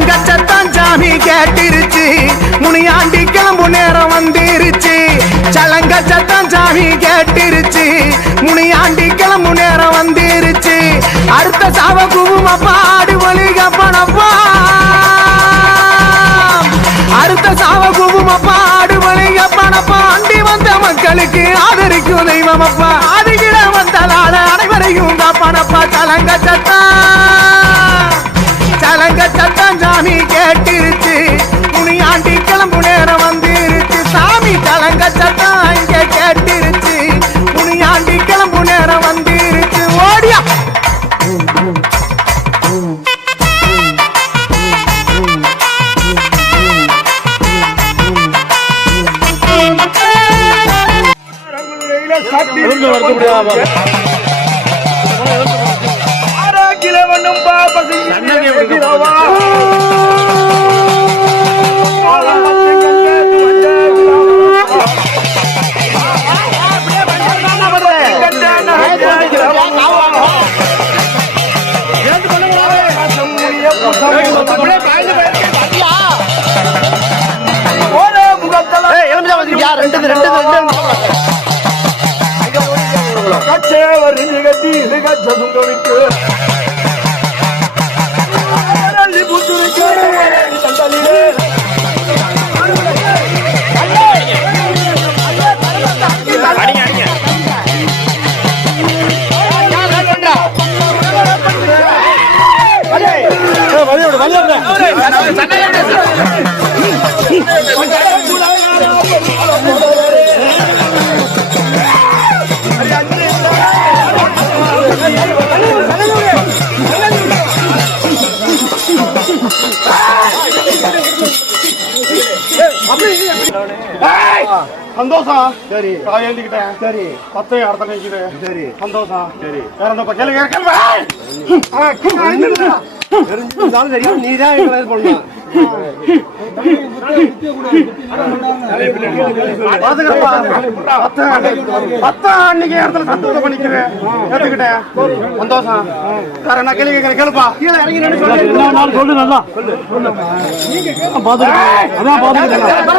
சலங்க சத்தம் சாமி கேட்டிருச்சு முனியாண்டி கிளம்பு நேரம் வந்திருச்சு சலங்க சத்தம் சாமி கேட்டிருச்சு முனியாண்டி கிளம்பு நேரம் வந்திருச்சு அடுத்த சாவ குவுமப்பா ஆடு வலிக பணப்பா அடுத்த சாவ குவுமப்பா ஆடு வலிக பணப்பா அண்டி வந்த மக்களுக்கு ஆதரிக்கும் தெய்வமப்பா ஆதிகிட வந்தலால அனைவரையும் காப்பானப்பா சலங்க சத்தம் சாமி கேட்டிருச்சு முனியாண்டி கிளம்பு நேரம் வந்திருச்சு சாமி சலங்க சத்தம் இங்க கேட்டிருச்சு முனியாண்டி கிளம்பு நேரம் வந்திருச்சு ஓடியா ஆரோக்கியம் பாபசி சந்தோஷம் சரி எழுதிக்கிட்டேன் சரி 10 அடுத்த நினைக்குது சரி சந்தோஷம் சரி வேற அந்த தெரிஞ்சிருந்தாலும் சரி நீதான் எங்களை பண்ணலாம் அன்னைக்கு இடத்துல சந்தோஷம் பண்ணிக்கிறேன் ஏத்துக்கிட்டேன் சந்தோஷம் வேற என்ன கேள்வி கேட்கறேன் கேளுப்பா கீழே இறங்கி சொல்லு நல்லா அதான் பாத்துக்கிட்டேன்